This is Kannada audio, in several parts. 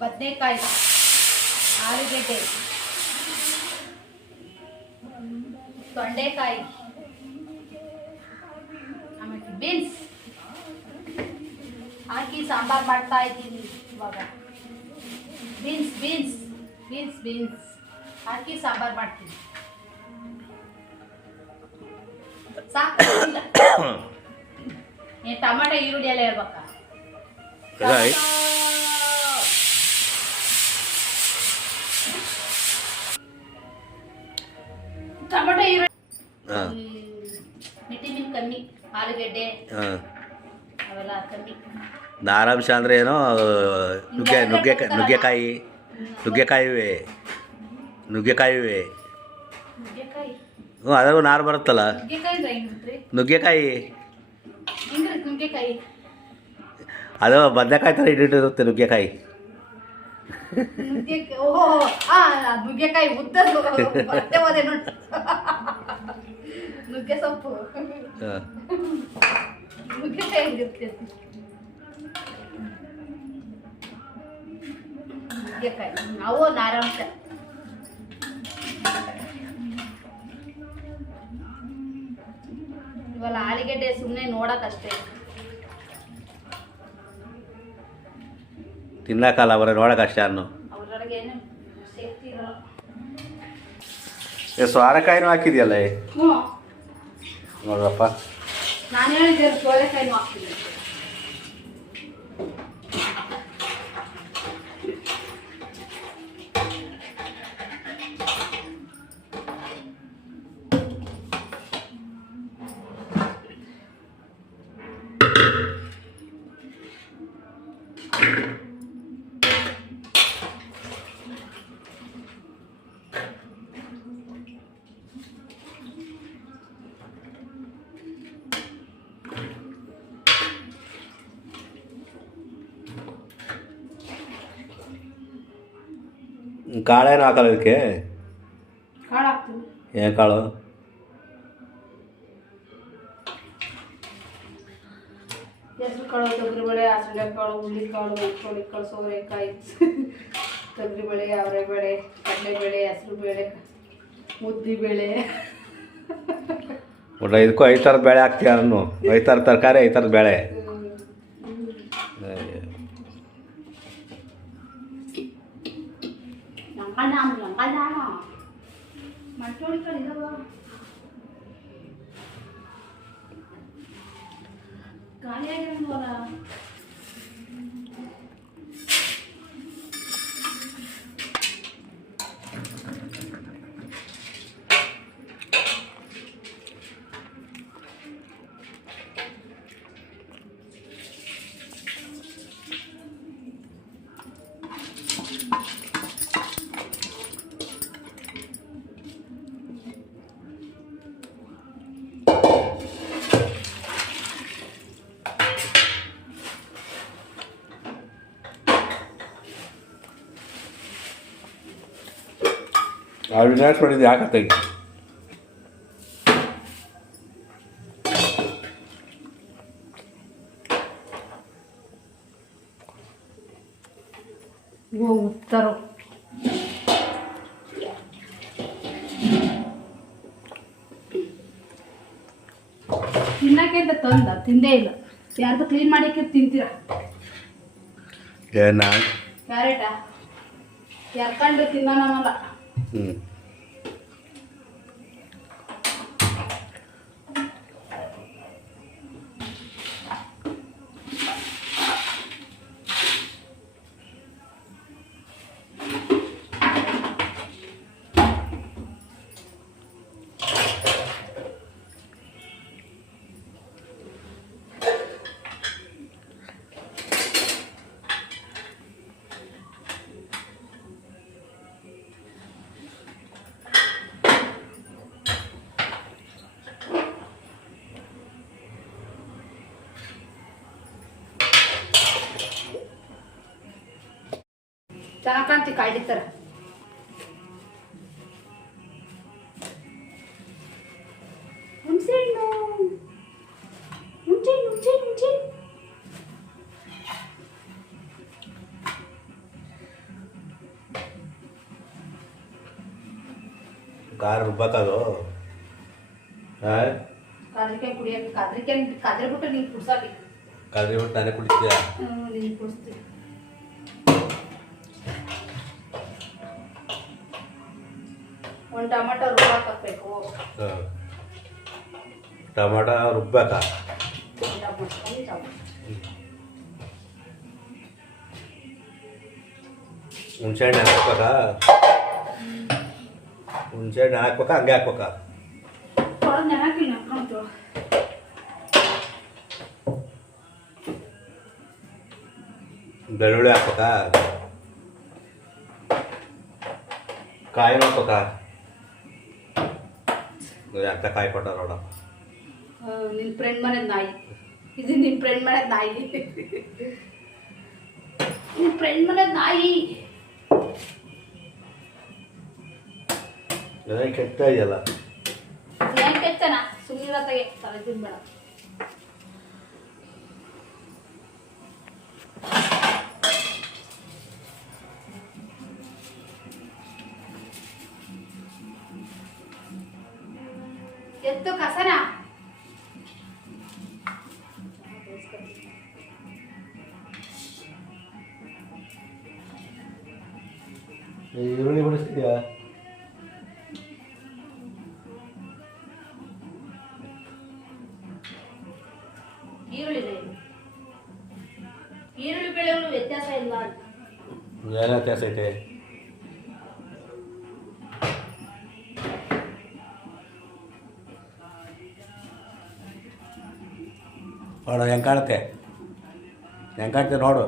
ಬದನೆಕಾಯಿ, ಆಲೂಗೆಡ್ಡೆ, ತೊಂಡೆಕಾಯಿ, ಆಮೇಲೆ ಬೀನ್ಸ್ ಹಾಕಿ ಸಾಂಬಾರು ಮಾಡ್ತಾ ಇದ್ದೀನಿ ಇವಾಗ. ಬೀನ್ಸ್ ಬೀನ್ಸ್ ಬೀನ್ಸ್ ಬೀನ್ಸ್ ಹಾಕಿ ಸಾಂಬಾರು ಮಾಡ್ತೀನಿ. ಸಾಕು, ಟೊಮೆಟೊ ಈರುಳ್ಳಿ ಎಲ್ಲ ಹೇಳ್ಬೇಕಾ? ಟೊಮೆಟೊ ಈರುಳ್ಳಿ, ವಿಟಮಿನ್ ಕಮ್ಮಿ, ಆಲೂಗೆಡ್ಡೆ ಅವೆಲ್ಲ ಕಮ್ಮಿ. ನಾರಾಂಶ ಅಂದರೆ ಏನೋ ನುಗ್ಗೆಕಾಯಿ ನುಗ್ಗೆಕಾಯಿವೆ ನುಗ್ಗೆಕಾಯಿವೆ ಹ್ಞೂ ಅದ್ರಾಗೂ ನಾರು ಬರುತ್ತಲ್ಲ ನುಗ್ಗೆಕಾಯಿ. ಅದು ಬದನೆಕಾಯಿ ಥರ ಇಟ್ಟಿರುತ್ತೆ ನುಗ್ಗೆಕಾಯಿ. ನುಗ್ಗೆಕಾಯಿ ಉದ್ದದು ನುಗ್ಗೆ ಸೊಪ್ಪು ನುಗ್ಗೆಕಾಯಿ ಇರ್ತೈತಿ. ನುಗ್ಗೆಕಾಯಿ ಅವು ನಾರಾಂಶ. ಇವೆಲ್ಲ ಆಲೂಗೆಡ್ಡೆ ಸುಮ್ಮನೆ ನೋಡೋಕ್ಕಷ್ಟೇ, ತಿನ್ನಕ್ಕಲ್ಲ ಅವರ ನೋಡೋಕ್ಕಷ್ಟೇ. ಅನ್ನು ಅವರೊಳಗೆ ಏನು ಶಕ್ತಿ ಇರಲ್ಲ. ಸೋರೆಕಾಯಿನೂ ಹಾಕಿದೆಯಲ್ಲ ನೋಡ್ರಪ್ಪ. ನಾನು ಹೇಳಿದ್ದೆ ಸೋರೆಕಾಯಿನೂ ಹಾಕ್ತೀನಿ. ಕಾಳೇನು ಹಾಕಲ್ಲ ಇದಕ್ಕೆ? ಕಾಳು ಹಾಕ್ತೀನಿ. ಏನು ಕಾಳು? ಹೆಸರು ಕಾಳು, ತೊಗರಿಬೇಳೆ, ಹಸಿಳೆಕಾಳು, ಹುಳ್ಳಿಕಾಳು, ಹುರುಳಿಕಾಳು, ಸೋರೆಕಾಯಿ, ತೊಗರಿಬೇಳೆ, ಅವರೆಬೇಳೆ, ಕಡಲೆಬೇಳೆ, ಹೆಸರುಬೇಳೆ, ಉದ್ದಿಬೇಳೆ. ಒಟ್ಟು ಇದಕ್ಕೂ 5 ಥರದ ಬೇಳೆ ಹಾಕ್ತೀಯ? ನಾನು 5 ಥರದ ತರಕಾರಿ, 5 ಥರದ ಬೇಳೆ. ವಿನಾಶ ಮಾಡಿದ್ದು ಯಾಕತ್ತೆ? ಉತ್ತರು ತಿನ್ನಕ್ಕೆ ಅಂತ ತಂದ ತಿಂದೇ ಇಲ್ಲ. ಯಾರ್ದು ಕ್ಲೀನ್ ಮಾಡಿಕ್ಕೆ ತಿಂತೀರಾ? ಏನ ಕ್ಯಾರೆಟಾ ಎರ್ಕೊಂಡು ತಿನ್ನೋಣಲ್ಲ. ಚೆನ್ನಾಗಿ ಕಾಣ್ತಿ ಕಾಯ್ಡಿ ಥರ. ಹುಣಸೆಹಣ್ಣು ಹುಣಸೆಹಣ್ಣು ಹುಣಸೆಹಣ್ಣು ಹುಣಸೆಹಣ್ಣು ಖಾರ ರುಬ್ಬಕ್ಕದು ಹಾಂ ಕದ್ರಿಕೆ ಕುಡಿಯೋಕೆ ಕದ್ರಿಬಿಟ್ಟು ನೀನು ಕುಡ್ಸಬೇಕು. ಕದ್ರಿ ಬಿಟ್ಟು ನಾನೇ ಕುಡಿತೀಯ. ನೀನು ಕುಡಿಸ್ತೀನಿ. ಒಂದು ಟೊಮೆಟೊ ರುಬ್ಬಕ್ಕೆ ಹಾಕಬೇಕು. ಟೊಮೆಟೊ ರುಬ್ಬಬೇಕಾ? ಹುಣ್ಸೆಹಣ್ಣು ಹಾಕ್ಬೇಕಾ? ಹುಣ್ಸೆಹಣ್ಣು ಹಾಕ್ಬೇಕಾ ಹಂಗೆ ಹಾಕ್ಬೇಕಾ? ಬೆಳ್ಳುಳ್ಳಿ ಹಾಕ್ಬೇಕಾ? ಕಾಯಿ ಹಾಕ್ಬೇಕಾ? ಅಂತ ಕಾಯಿ ಕೊಟ್ಟ ನೋಡ. ನಿನ್ನ ಫ್ರೆಂಡ್ ಮನೆದ ನಾಯಿ ಇದು. ನಿನ್ನ ಫ್ರೆಂಡ್ ಮನೆದ ನಾಯಿ. ನಿನ್ನ ಫ್ರೆಂಡ್ ಮನೆದ ನಾಯಿ. ಕೆಟ್ಟ ಇದೆಯಲ್ಲ. ಏನು ಕೆಟ್ಟನ ಸುಮ್ಮನಿರತ್ತಾಗೆ ತಲೆ ತಿನ್ಬೇಡ. ಎತ್ತು ಕಸನ ಈರುಳ್ಳಿ ಬಿಡಿಸ್ತೀಯಾ? ಈರುಳ್ಳಿ ಬೆಳೆಗಳು ವ್ಯತ್ಯಾಸ ಇಲ್ಲ. ಏನು ವ್ಯತ್ಯಾಸ ಐತೆ? ನೋಡು ಹೆಂಗೆ ಕಾಣುತ್ತೆ, ಹೆಂಗೆ ಕಾಣ್ತೆ ನೋಡು.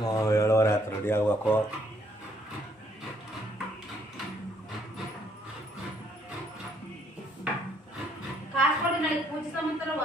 ನಾವು 7:30 ಆಯ್ತು ರೆಡಿ ಆಗಬೇಕು. ಕಾಸ್ಕೊಡಿ ನಾಳೆ ಪೂಜೆ ಸಮಾಂತರವ.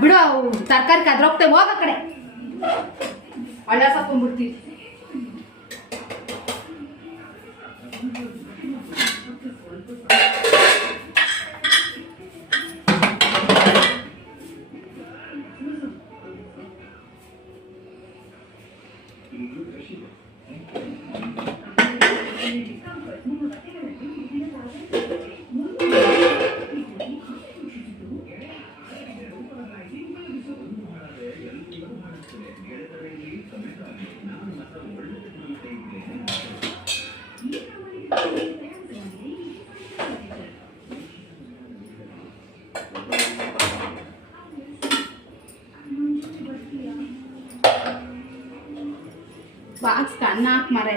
ಬಿಡು, ತರಕಾರಿ ಕದ್ರೋಗ್ತೇವೆ, ಹೋಗ ಕಡೆ ಒಳ್ಳೆ ಸತ್ಕೊಂಡ್ಬಿಡ್ತೀವಿ. ಬಾಕ್ಸ್ ಅನ್ನ ಹಾಕಿ ಮಾರ.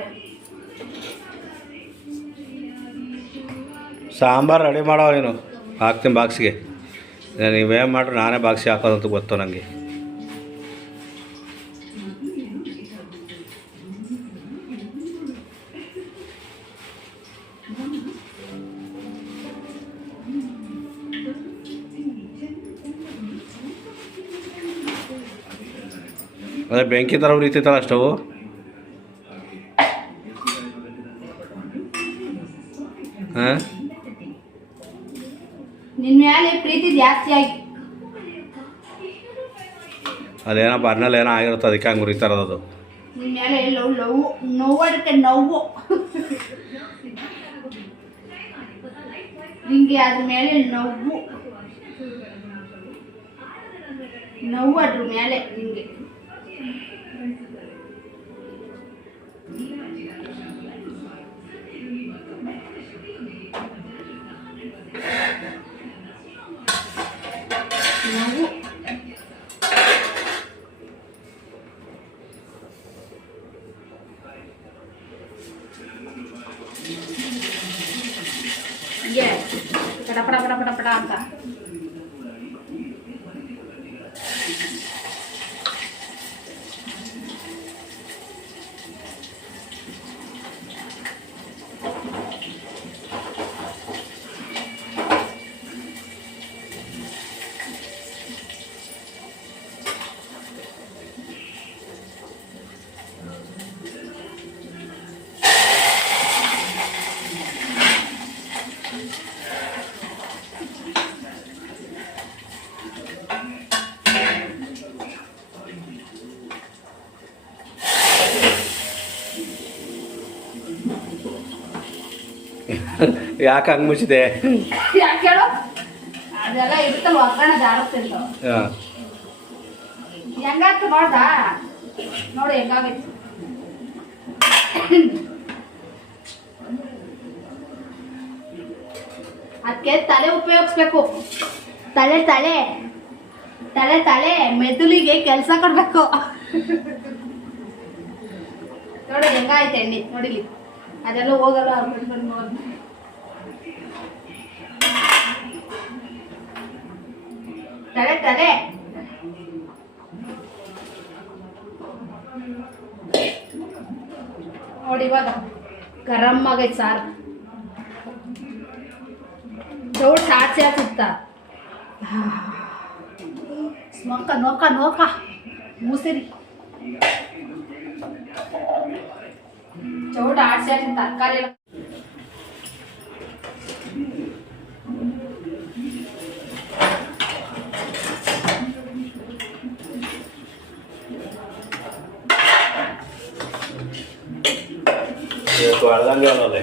ಸಾಂಬಾರು ರೆಡಿ ಮಾಡೋ ನೀನು, ಹಾಕ್ತೀನಿ ಬಾಕ್ಸಿಗೆ. ನೀವೇನು ಮಾಡ್ರಿ ನಾನೇ ಬಾಕ್ಸಿಗೆ ಹಾಕೋದಂತ ಗೊತ್ತು ನನಗೆ. ಅದೇ ಬೆಂಕಿ ಥರ ಉರಿತೈತಲ್ಲ ಸ್ಟವ್. ಹಾಂ, ನಿನ್ನ ಮೇಲೆ ಪ್ರೀತಿ ಜಾಸ್ತಿ ಆಗಿ ಅದೇನೋ ಬರ್ನಲ್ಲಿ ಏನೋ ಆಗಿರುತ್ತೆ, ಅದಕ್ಕೆ ಹಂಗೆ ಉರಿತಾರದು. ನಿನ್ನ ಮೇಲೆ ನೋವಾಡಕ್ಕೆ ನೋವು ನಿಂಗೆ ಅದ್ರ ಮೇಲೆ ನೋವು. ನೋವು ಅದ್ರ ಮೇಲೆ ನಿಮಗೆ. ನೋವು ಪಟ ಪಟ ಪಟ ಪಟ ಪಟ ಅಂತ. ಯಾಕೆ ಹಂಗೆ ಮುಚ್ಚಿದೆ? ಯಾಕೆ ಹೇಳು, ಅದೆಲ್ಲ ಇರುತ್ತಲ್ಲ ಒಗ್ಗರಣೆ ಜಾರತ್ತಿಲ್ಲ. ಹಾಂ, ಹೆಂಗಾಗ್ತು ನೋಡ್ದಾ? ನೋಡಿ ಹೆಂಗಾಗೈತಿ. ಅದಕ್ಕೆ ತಲೆ ಉಪಯೋಗಿಸ್ಬೇಕು. ತಲೆ ತಲೆ ತಲೆ ತಲೆ ಮೆದುಳಿಗೆ ಕೆಲಸ ಕೊಡ್ಬೇಕು. ನೋಡಿ ಹೆಂಗಾಯ್ತು ಎಣ್ಣೆ ನೋಡಿಲಿ, ಅದೆಲ್ಲ ಹೋಗಲ್ಲ. ತಲೆ ತಲೆ ನೋಡಿ ಇವಾಗ ಗರಂ ಆಗೈತೆ ಸಾರು. ದೌಡ್ ಸಾಚೆ ಆಗ್ತಿತ್ತ. ನೋಕ ನೋಕ ನೋಕ ಮೂಸರಿ ಚೌಟ ಆಡ್ಸಿ ಆಗ್ತಿತ್ತು ತರಕಾರಿ ಎಲ್ಲ. ಅಳ್ದಂಗೆ ಅವನಲ್ಲೇ.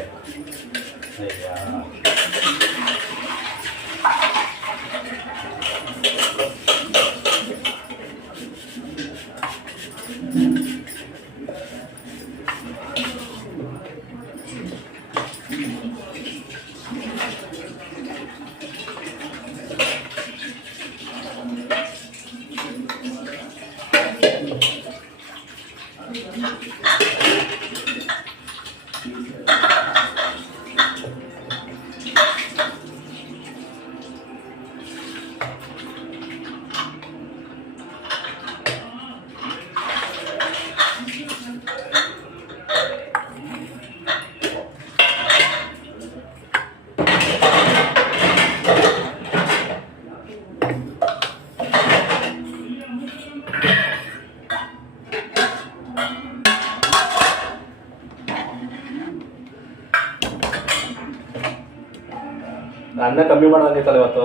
ಅನ್ನ ಕಮ್ಮಿ ಮಾಡೋದಿತ್ತಲ್ಲ ಇವತ್ತು.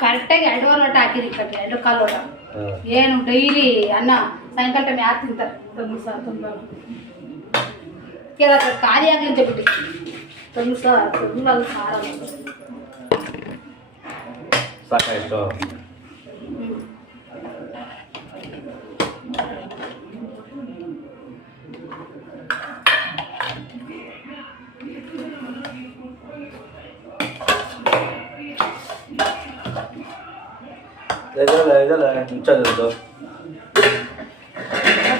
ಕರೆಕ್ಟಾಗಿ 2 ಲೋಟ ಹಾಕಿರಿ, 2 ಕಾಲು ಲೋಟ. ಏನು ಡೈಲಿ ಅನ್ನ ಸಾಯಂಕಾಲ ಟೈಮ್ ಯಾರು ತಿಂತಾರೆ? ತಂದು ಸಾರು ತುಂಬ ಕೇಳ ಖಾಲಿ ಆಗಲಿ ಅಂತ ಬಿಟ್ಟು ತಂದು ಸಾರು ತುಂಬ ಅದು ಸಾರಲ್ಲ. ಸಾಕಾಯ್ತು. ಇದಲ್ಲ ಮುಂಚೆದು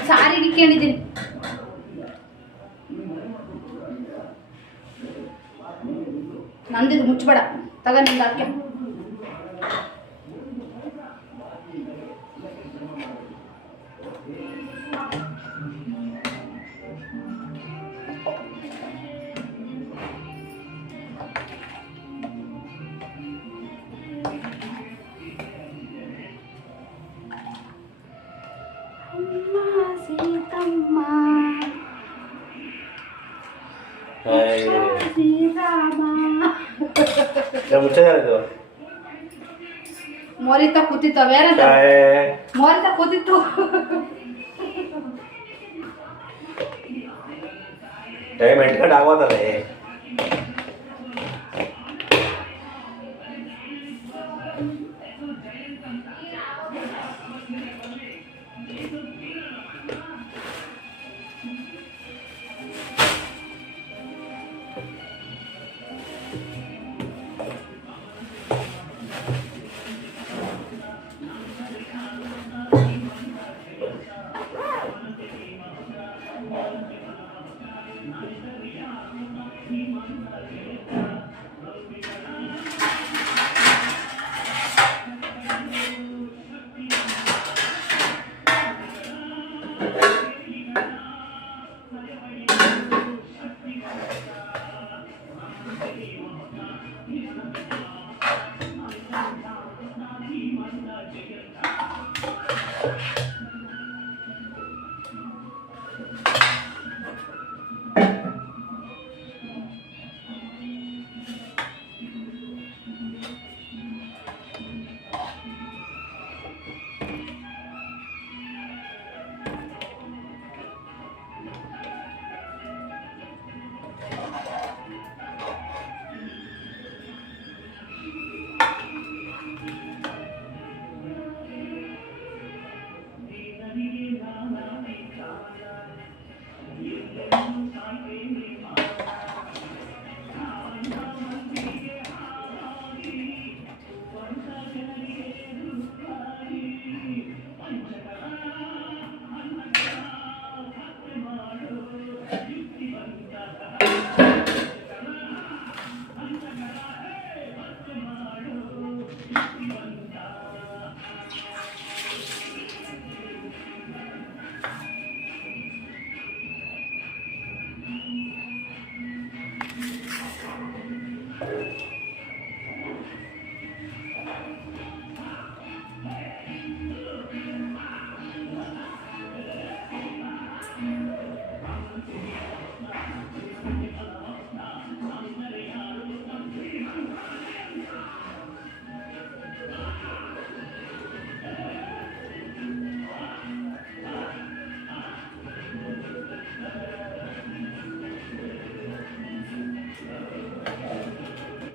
ಸಾರಿಗೆ ಕೇಳಿದ್ದೀನಿ. ನಂದಿದು ಮುಚ್ಚಬೇಡ ತಗ ನಿಂದ ಅದಕ್ಕೆ. ಸೀತಮ್ಮ ಮುಚ್ಚದು ಮೋರಿತ ಕೂತಿತ್ತು. ಬೇರೆ ಮೋರಿತ ಕೂತಿತ್ತು. ಟೈಮ್ 8 ಗಂಟೆ ಆಗೋತದೆ.